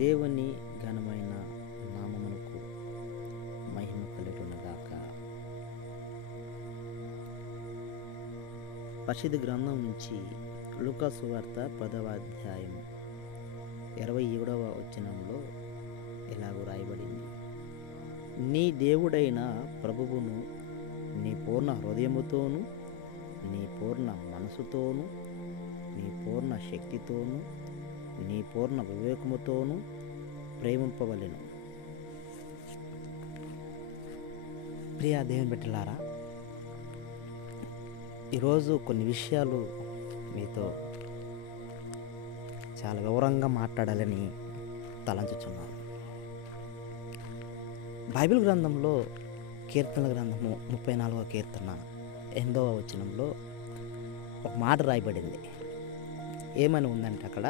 దేవుని ఘనమైన నామమునకు మహిమ కలుగునుగాక. పరిశుద్ధ గ్రంథం నుంచి లూకా సువార్త 10వ అధ్యాయం 27వ వచనంలో ఇలాగూ రాయబడింది. నీ దేవుడైన ప్రభువును నీ పూర్ణ హృదయముతోను, నీ పూర్ణ మనసుతోను, నీ పూర్ణ శక్తితోను, నీ పూర్ణ వివేకముతోను ప్రేమింపవలెను. ప్రియా దేవుని బిడ్డలారా, ఈరోజు కొన్ని విషయాలు మీతో చాలా వివరంగా మాట్లాడాలని తలంచుచున్నాను. బైబిల్ గ్రంథంలో కీర్తనల గ్రంథము 34వ కీర్తన 8వ వచనంలో ఒక మాట రాయబడింది. ఏమని ఉందంటే అక్కడ,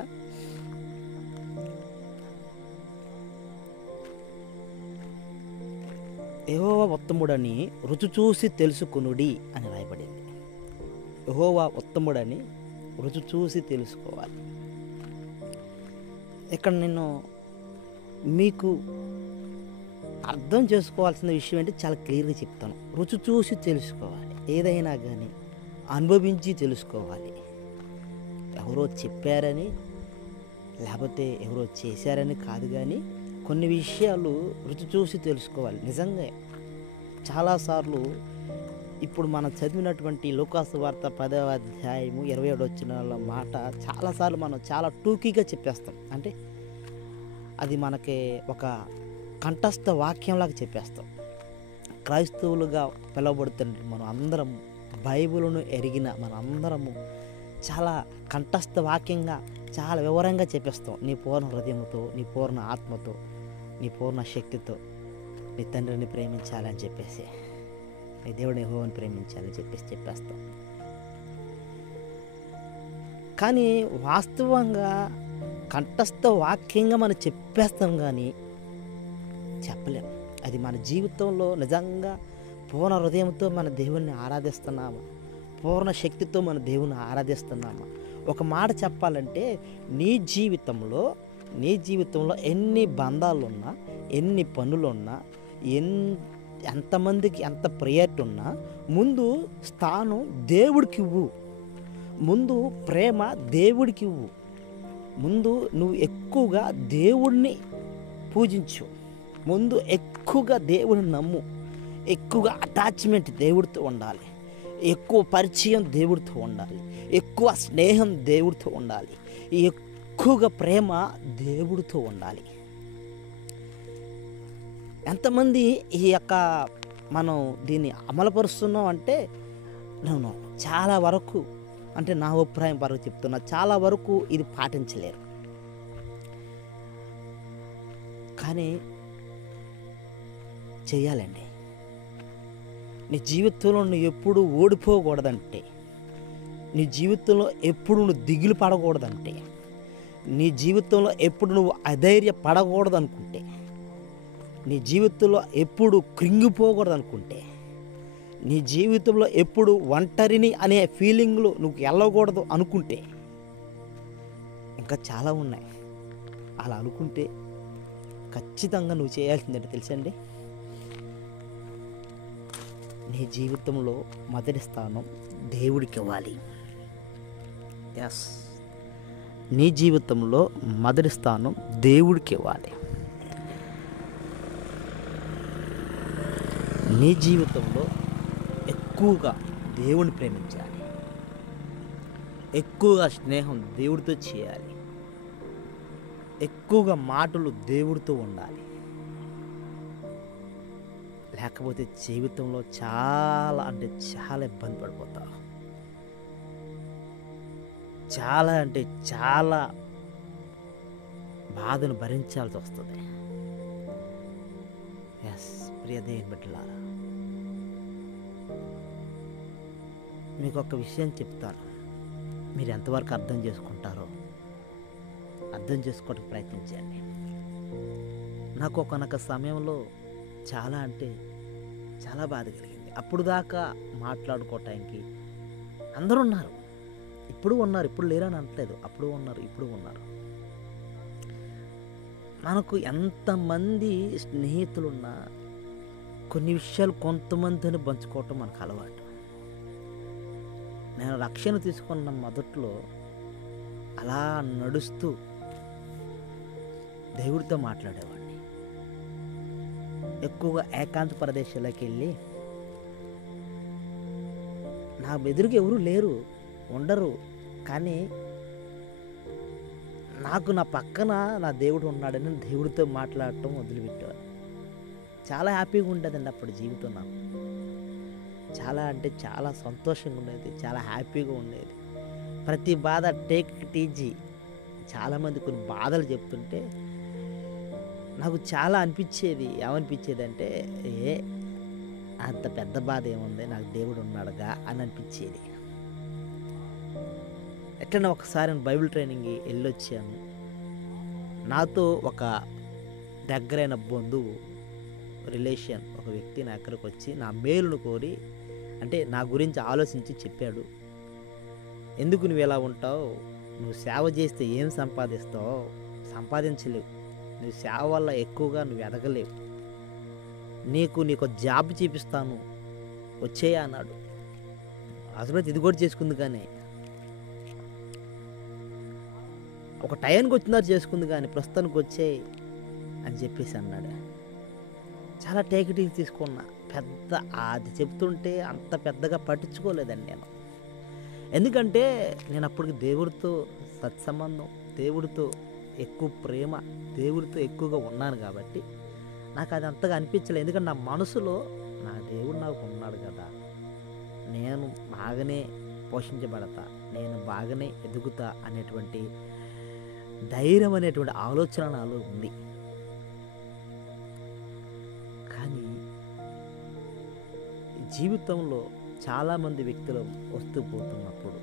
యెహోవా ఉత్తముడని రుచి చూసి తెలుసుకొనుడి అని రాయబడింది. యెహోవా ఉత్తముడని రుచి చూసి తెలుసుకోవాలి. ఇక్కడ నేను మీకు అర్థం చేసుకోవాల్సిన విషయం అంటే చాలా క్లియర్గా చెప్తాను. రుచి చూసి తెలుసుకోవాలి. ఏదైనా కానీ అనుభవించి తెలుసుకోవాలి. ఎవరో చెప్పారని లేకపోతే ఎవరో చేశారని కాదు, కానీ కొన్ని విషయాలు రుచి చూసి తెలుసుకోవాలి. నిజంగా చాలాసార్లు ఇప్పుడు మనం చదివినటువంటి లూకా సువార్త 10వ అధ్యాయము 27వ వచనాల మాట చాలాసార్లు మనం చాలా టూకీగా చెప్పేస్తాం. అంటే అది మనకి ఒక కంఠస్థ వాక్యంలాగా చెప్పేస్తాం. క్రైస్తవులుగా పిలువబడుతున్న మనం అందరం బైబిలును ఎరిగిన మన అందరము చాలా కంఠస్థ వాక్యంగా చాలా వివరంగా చెప్పేస్తాం. నీ పూర్ణ హృదయంతో, నీ పూర్ణ ఆత్మతో, నీ పూర్ణ శక్తితో నీ తండ్రిని ప్రేమించాలని చెప్పేసి, నీ దేవుడిని యెహోవాను ప్రేమించాలని చెప్పేస్తాం. కానీ వాస్తవంగా కంఠస్థ వాక్యంగా మనం చెప్పేస్తాం, కానీ చెప్పలేం. అది మన జీవితంలో నిజంగా పూర్ణ హృదయంతో మన దేవుణ్ణి ఆరాధిస్తున్నామా, పూర్ణ శక్తితో మన దేవుని ఆరాధిస్తున్నామా? ఒక మాట చెప్పాలంటే నీ జీవితంలో ఎన్ని బంధాలున్నా, ఎన్ని పనులున్నా, ఎంతమందికి ఎంత ప్రియారిటీ ఉన్నా, ముందు స్థానం దేవుడికి ఇవ్వు. ముందు ప్రేమ దేవుడికి ఇవ్వు. ముందు నువ్వు ఎక్కువగా దేవుడిని పూజించు. ముందు ఎక్కువగా దేవుడిని నమ్ము. ఎక్కువగా అటాచ్మెంట్ దేవుడితో ఉండాలి. ఎక్కువ పరిచయం దేవుడితో ఉండాలి. ఎక్కువ స్నేహం దేవుడితో ఉండాలి. ఎక్కువగా ప్రేమ దేవుడితో ఉండాలి. ఎంతమంది ఈ యొక్క మనం దీన్ని అమలుపరుస్తున్నాం అంటే నేను చాలా వరకు, అంటే నా అభిప్రాయం వరకు చెప్తున్నా, చాలా వరకు ఇది పాటించలేరు. కానీ చెయ్యాలండి. నీ జీవితంలో నువ్వు ఎప్పుడు ఓడిపోకూడదంటే, నీ జీవితంలో ఎప్పుడు నువ్వు దిగులు పడకూడదంటే, నీ జీవితంలో ఎప్పుడు నువ్వు అధైర్య పడకూడదనుకుంటే, నీ జీవితంలో ఎప్పుడు కృంగిపోకూడదనుకుంటే, నీ జీవితంలో ఎప్పుడు ఒంటరిని అనే ఫీలింగ్లు నువ్వు వెళ్ళకూడదు అనుకుంటే, ఇంకా చాలా ఉన్నాయి. అలా అనుకుంటే ఖచ్చితంగా నువ్వు చేయాల్సిందంటే తెలుసండి, నీ జీవితంలో మొదటి స్థానం దేవుడికి ఇవ్వాలి. ఎస్, నీ జీవితంలో మొదటి స్థానం దేవుడికి ఇవ్వాలి. నీ జీవితంలో ఎక్కువగా దేవుని ప్రేమించాలి. ఎక్కువగా స్నేహం దేవుడితో చేయాలి. ఎక్కువగా మాటలు దేవుడితో ఉండాలి. లేకపోతే జీవితంలో చాలా అంటే చాలా ఇబ్బంది పడిపోతావు. చాలా అంటే చాలా బాధను భరించాల్సి వస్తుంది. ఎస్, ప్రియ దేవుని బిడ్డలారా, మీకు ఒక విషయం చెప్తాను. మీరు ఎంతవరకు అర్థం చేసుకుంటారో అర్థం చేసుకోవడానికి ప్రయత్నించండి. నాకు ఒకనొక సమయంలో చాలా అంటే చాలా బాధ కలిగింది. అప్పుడు దాకా మాట్లాడుకోవటానికి అందరూ ఉన్నారు. ఇప్పుడు ఉన్నారు, ఇప్పుడు లేరని అనట్లేదు. అప్పుడు ఉన్నారు, ఇప్పుడు ఉన్నారు. మనకు ఎంతమంది స్నేహితులున్నా కొన్ని విషయాలు కొంతమందితోనే పంచుకోవటం మనకు అలవాటు. నేను రక్షణ తీసుకున్న మొదట్లో అలా నడుస్తూ దేవుడితో మాట్లాడేవాడిని. ఎక్కువగా ఏకాంత ప్రదేశాలకు వెళ్ళి నా ఎదురుగా ఎవరు లేరు, ఉండరు, కానీ నాకు నా పక్కన నా దేవుడు ఉన్నాడని దేవుడితో మాట్లాడటం మొదలుపెట్టేవాడు. చాలా హ్యాపీగా ఉండేదండి అప్పుడు జీవితం నాకు. చాలా అంటే చాలా సంతోషంగా ఉండేది, చాలా హ్యాపీగా ఉండేది. ప్రతి బాధ టేక్ ఇట్ ఈజీ. చాలామంది కొన్ని బాధలు చెప్తుంటే నాకు చాలా అనిపించేది. ఏమనిపించేది అంటే, ఏ అంత పెద్ద బాధ ఏముంది, నాకు దేవుడు ఉన్నాడుగా అని అనిపించేది. ఎట్లన్నా ఒకసారి నేను బైబిల్ ట్రైనింగ్కి వెళ్ళొచ్చాను. నాతో ఒక దగ్గరైన బంధువు, రిలేషన్ ఒక వ్యక్తి నా దగ్గరకు వచ్చి నా మేలును కోరి, అంటే నా గురించి ఆలోచించి చెప్పాడు. ఎందుకు నువ్వు ఎలా ఉంటావు, నువ్వు సేవ చేస్తే ఏం సంపాదిస్తావు, సంపాదించలేవు, నువ్వు సేవ వల్ల ఎక్కువగా నువ్వు ఎదగలేవు, నీకు జాబ్ చూపిస్తాను వచ్చేయా అన్నాడు. అసలు ఇది కూడా చేసుకుంది, కానీ ఒక టైంకి వచ్చినారు చేసుకుంది, కానీ ప్రస్తుతానికి వచ్చేయి అని చెప్పేసి అన్నాడు. చాలా టేకిటీకి తీసుకున్నా. పెద్ద అది చెప్తుంటే అంత పెద్దగా పట్టించుకోలేదండి నేను. ఎందుకంటే నేను అప్పటికి దేవుడితో సత్సంబంధం, దేవుడితో ఎక్కువ ప్రేమ, దేవుడితో ఎక్కువగా ఉన్నాను కాబట్టి నాకు అది అంతగా అనిపించలేదు. ఎందుకంటే నా మనసులో నా దేవుడు నాకు ఉన్నాడు కదా, నేను బాగానే పోషించబడతా, నేను బాగానే ఎదుగుతా అనేటువంటి ధైర్యం అనేటువంటి ఆలోచన నాలో ఉంది. కానీ జీవితంలో చాలామంది వ్యక్తులు వస్తూ పోతున్నప్పుడు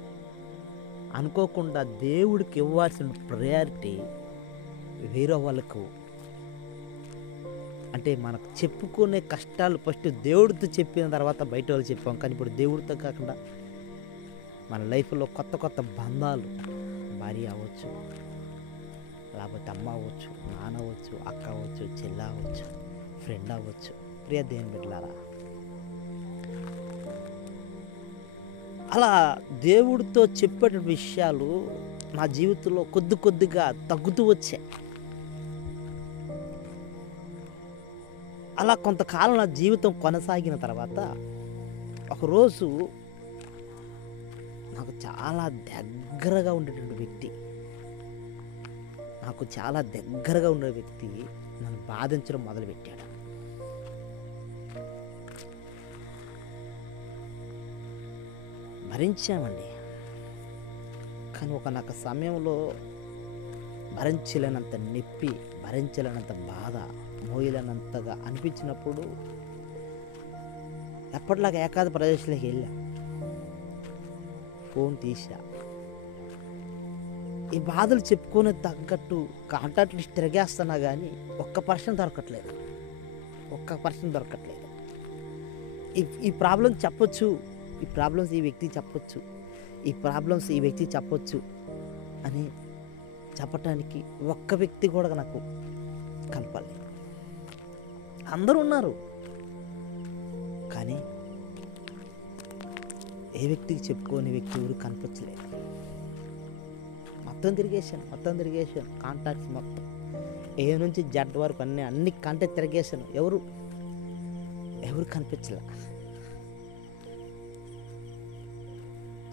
అనుకోకుండా దేవుడికి ఇవ్వాల్సిన ప్రయారిటీ వేరే వాళ్ళకు, అంటే మనకు చెప్పుకునే కష్టాలు ఫస్ట్ దేవుడితో చెప్పిన తర్వాత బయట వాళ్ళు చెప్పాం. కానీ ఇప్పుడు దేవుడితో కాకుండా మన లైఫ్లో కొత్త కొత్త బంధాలు, భార్య అవ్వచ్చు, లేకపోతే అమ్మ అవ్వచ్చు, నాన్న అవ్వచ్చు, అక్క అవ్వచ్చు, చెల్ల అవ్వచ్చు, ఫ్రెండ్ అవ్వచ్చు, ప్రియ దేవుని బిడ్డలారా, అలా దేవుడితో చెప్పే విషయాలు నా జీవితంలో కొద్ది కొద్దిగా తగ్గుతూ వచ్చాయి. అలా కొంతకాలం నా జీవితం కొనసాగిన తర్వాత ఒకరోజు నాకు చాలా దగ్గరగా ఉండేటువంటి వ్యక్తి, నన్ను బాధించడం మొదలుపెట్టాడు. భరించామండి. కానీ ఒకనొక సమయంలో భరించలేనంత నొప్పి, భరించలేనంత బాధ, మోయలేనంతగా అనిపించినప్పుడు ఎప్పటిలాగా ఏకాంత ప్రదేశాలకు వెళ్ళా, ఫోన్ తీసా. ఈ బాధలు చెప్పుకొని తగ్గట్టు కాంటాక్ట్ లిస్ట్ తిరిగేస్తున్నా, కానీ ఒక్క పర్సన్ దొరకట్లేదు. ఈ ప్రాబ్లం చెప్పొచ్చు, ఈ ప్రాబ్లమ్స్ ఈ వ్యక్తికి చెప్పొచ్చు, ఈ ప్రాబ్లమ్స్ ఈ వ్యక్తికి చెప్పొచ్చు అని చెప్పటానికి ఒక్క వ్యక్తి కూడా నాకు కనపడలేదు. అందరూ ఉన్నారు, కానీ ఏ వ్యక్తికి చెప్పుకోని వ్యక్తి ఎవరు కనిపించలేదు. మొత్తం తిరిగేసాను కాంటాక్ట్స్ మొత్తం, ఏ నుంచి జడ్ వరకు అన్ని కాంటాక్ట్ తిరిగేసాను. ఎవరు కనిపించలే.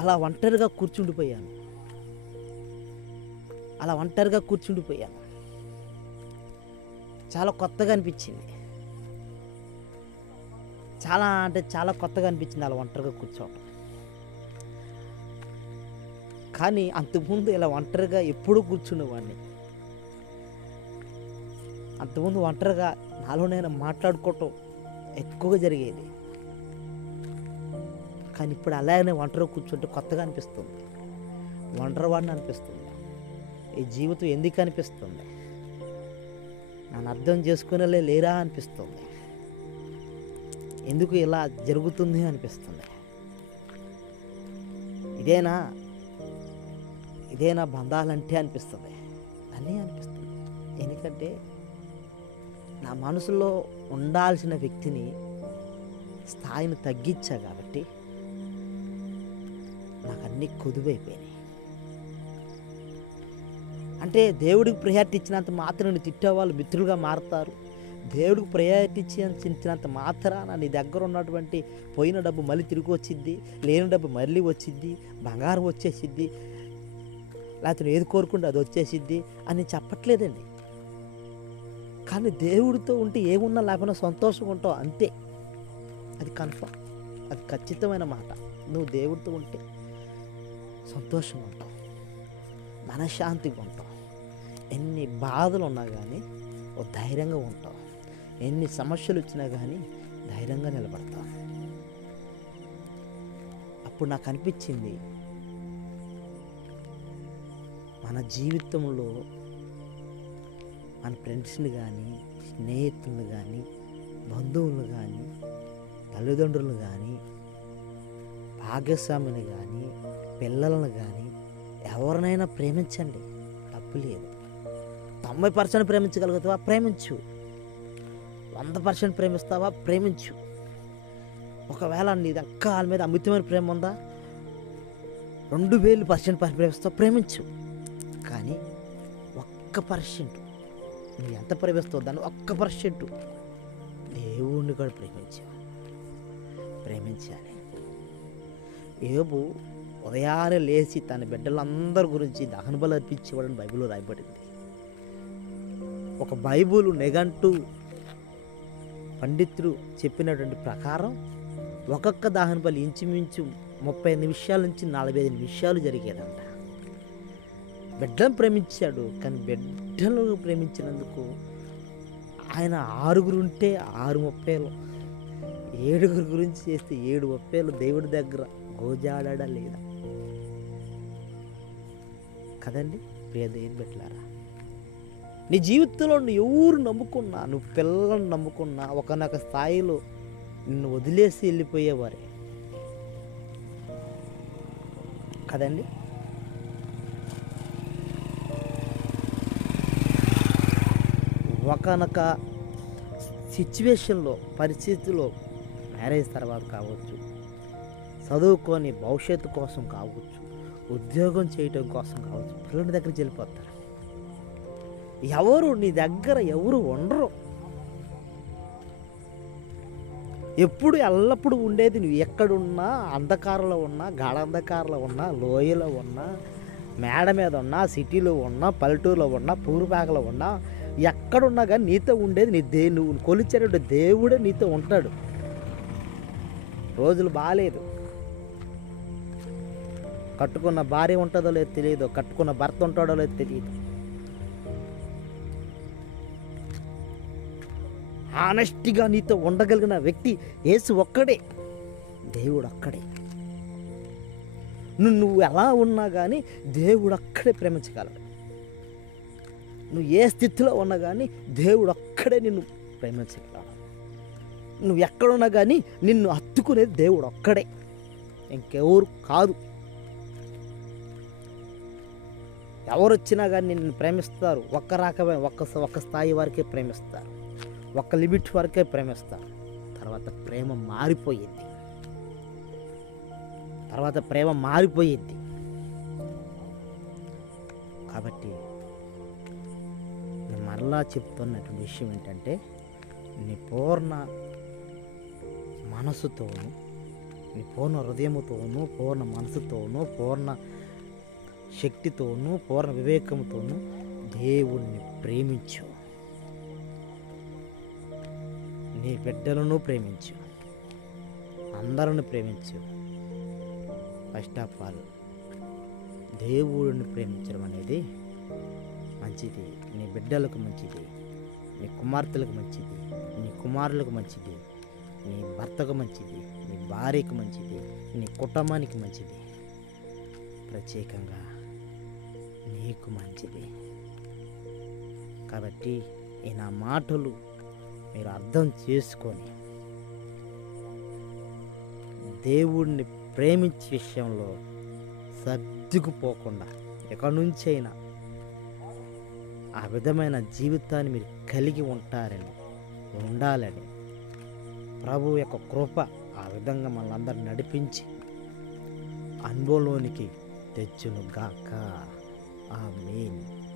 అలా ఒంటరిగా కూర్చుండిపోయాను. చాలా కొత్తగా అనిపించింది. చాలా కొత్తగా అనిపించింది అలా ఒంటరిగా కూర్చోవడం. కానీ అంతకుముందు ఇలా ఒంటరిగా ఎప్పుడూ కూర్చునేవాడిని. అంతకుముందు ఒంటరిగా నాలో నేను మాట్లాడుకోవటం ఎక్కువగా జరిగేది. కానీ ఇప్పుడు అలాగనే ఒంటరిగా కూర్చుంటే కొత్తగా అనిపిస్తుంది, ఒంటరివాడిని అనిపిస్తుంది. ఈ జీవితం ఎందుకు అనిపిస్తుంది, నన్ను అర్థం చేసుకునేలే లేరా అనిపిస్తుంది, ఎందుకు ఇలా జరుగుతుంది అనిపిస్తుంది. ఇదేనా బంధాలంటే అనిపిస్తుంది, అన్నీ అనిపిస్తుంది. ఎందుకంటే నా మనసులో ఉండాల్సిన వ్యక్తిని స్థాయిని తగ్గించా కాబట్టి నాకు అన్నీ కొదువైపోయినాయి. అంటే దేవుడికి ప్రయారిటీ ఇచ్చినంత మాత్రం తిట్టేవాళ్ళు మిత్రులుగా మారుతారు. దేవుడికి ప్రయారిటీ ఇచ్చినంత మాత్రాన నీ దగ్గర ఉన్నటువంటి పోయిన డబ్బు మళ్ళీ తిరిగి వచ్చిద్ది, లేని డబ్బు మళ్ళీ వచ్చిద్ది, బంగారం వచ్చేసిద్ది, లేకపోతే ఏది కోరుకుంటే అది వచ్చేసిద్ది అని చెప్పట్లేదండి. కానీ దేవుడితో ఉంటే ఏమున్నా లేకపోయినా సంతోషంగా ఉంటావు అంతే. అది కన్ఫర్మ్, అది ఖచ్చితమైన మాట. నువ్వు దేవుడితో ఉంటే సంతోషంగా ఉంటావు, మనశ్శాంతిగా ఉంటావు. ఎన్ని బాధలు ఉన్నా కానీ ఓ ధైర్యంగా ఉంటావు. ఎన్ని సమస్యలు వచ్చినా కానీ ధైర్యంగా నిలబడతావు. అప్పుడు నాకు అనిపించింది, మన జీవితంలో మన ఫ్రెండ్స్ని కానీ, స్నేహితులను కానీ, బంధువులను కానీ, తల్లిదండ్రులను కానీ, భాగస్వామిని కానీ, పిల్లలను కానీ ఎవరినైనా ప్రేమించండి, తప్పు లేదు. 90% ప్రేమించగలుగుతావా? ప్రేమించు. 100% ప్రేమిస్తావా? ప్రేమించు. ఒకవేళ నీ దగ్గర వాళ్ళ మీద అమితమైన ప్రేమ ఉందా? 2000% ప్రేమిస్తావు, ప్రేమించు. కానీ 1% నువ్వు ఎంత ప్రేమిస్తావు దాన్ని 1% దేవుణ్ణి కూడా ప్రేమించాలి. యోబు ఉదయాన్నే లేచి తన బిడ్డలందరి గురించి దహన బలి అర్పించేవాడని బైబిల్లో రాయబడింది. ఒక బైబుల్ నిఘంటు పండితుడు చెప్పినటువంటి ప్రకారం ఒక్కొక్క దహన బలి ఇంచుమించు 30 నిమిషాల నుంచి 45 నిమిషాలు జరిగేదంట. బిడ్డలను ప్రేమించాడు, కానీ బిడ్డలను ప్రేమించినందుకు ఆయన 6 ఉంటే 6 ముప్పేలు, 7 గురించి చేస్తే 7 ముప్పేలు దేవుడి దగ్గర గోజాడా లేదా కదండి? ప్రియ దేవుని బిడ్డలారా, నీ జీవితంలో నువ్వు ఎవరు నమ్ముకున్నా, నువ్వు పిల్లలను నమ్ముకున్నా ఒకనొక స్థాయిలో నిన్ను వదిలేసి వెళ్ళిపోయేవారే కదండి. ఒకనొక సిచ్యువేషన్లో, పరిస్థితిలో, మ్యారేజ్ తర్వాత కావచ్చు, చదువుకొని భవిష్యత్తు కోసం కావచ్చు, ఉద్యోగం చేయటం కోసం కావచ్చు, పిల్లల దగ్గరికి వెళ్ళిపోతారు. ఎవరు నీ దగ్గర ఎవరు ఉండరు. ఎప్పుడు ఎల్లప్పుడూ ఉండేది నువ్వు ఎక్కడున్నా, అంధకారంలో ఉన్నా, గాఢంధకారంలో ఉన్నా, లోయలో ఉన్నా, మేడ మీద ఉన్నా, సిటీలో ఉన్నా, పల్లెటూరులో ఉన్నా, పూర్వభాగంలో ఉన్నా, ఎక్కడున్నా కానీ నీతో ఉండేది నువ్వు కొలిచేటట్టు దేవుడే నీతో ఉంటాడు. రోజులు బాగాలేదు, కట్టుకున్న భార్య ఉంటుందో లేదో తెలియదు, కట్టుకున్న భర్త ఉంటాడో లేదో తెలియదు. ఆనెస్ట్గా నీతో ఉండగలిగిన వ్యక్తి యేసు ఒక్కడే, దేవుడు ఒక్కడే. నువ్వు ఎలా ఉన్నా కానీ దేవుడు ఒక్కడే ప్రేమించగలడు. నువ్వు ఏ స్థితిలో ఉన్నా కానీ దేవుడు ఒక్కడే నిన్ను ప్రేమించగలడు. నువ్వు ఎక్కడున్నా కానీ నిన్ను హత్తుకునేది దేవుడు ఒక్కడే, ఇంకెవరు కాదు. ఎవరు వచ్చినా కానీ నిన్ను ప్రేమిస్తారు. ఒక్క రాకమే ఒక్క స్థాయి వరకే ప్రేమిస్తారు, ఒక్క లిమిట్ వరకే ప్రేమిస్తారు. తర్వాత ప్రేమ మారిపోయింది. కాబట్టి నేను మరలా చెప్తున్నటువంటి విషయం ఏంటంటే, నీ పూర్ణ మనసుతోనూ, నీ పూర్ణ హృదయముతోనూ, పూర్ణ మనసుతోనూ, పూర్ణ శక్తితోనూ, పూర్ణ వివేకంతోనూ దేవుణ్ణి ప్రేమించు. నీ బిడ్డలను ప్రేమించు, అందరిని ప్రేమించు. ఫస్ట్ ఆఫ్ ఆల్ దేవుడిని ప్రేమించడం అనేది మంచిది. నీ బిడ్డలకు మంచిది, నీ కుమార్తెలకు మంచిది, నీ కుమారులకు మంచిది, నీ భర్తకు మంచిది, నీ భార్యకు మంచిది, నీ కుటుంబానికి మంచిది, ప్రత్యేకంగా నీకు మంచిది. కాబట్టి ఈ నా మాటలు మీరు అర్థం చేసుకొని దేవుడిని ప్రేమించే విషయంలో సర్దుకుపోకుండా ఎక్కడి నుంచైనా ఆ విధమైన జీవితాన్ని మీరు కలిగి ఉంటారని, ఉండాలని ప్రభు యొక్క కృప ఆ విధంగా మనల్ని నడిపించి అనుభవంలోనికి తెచ్చును గాక. ఆమేన్.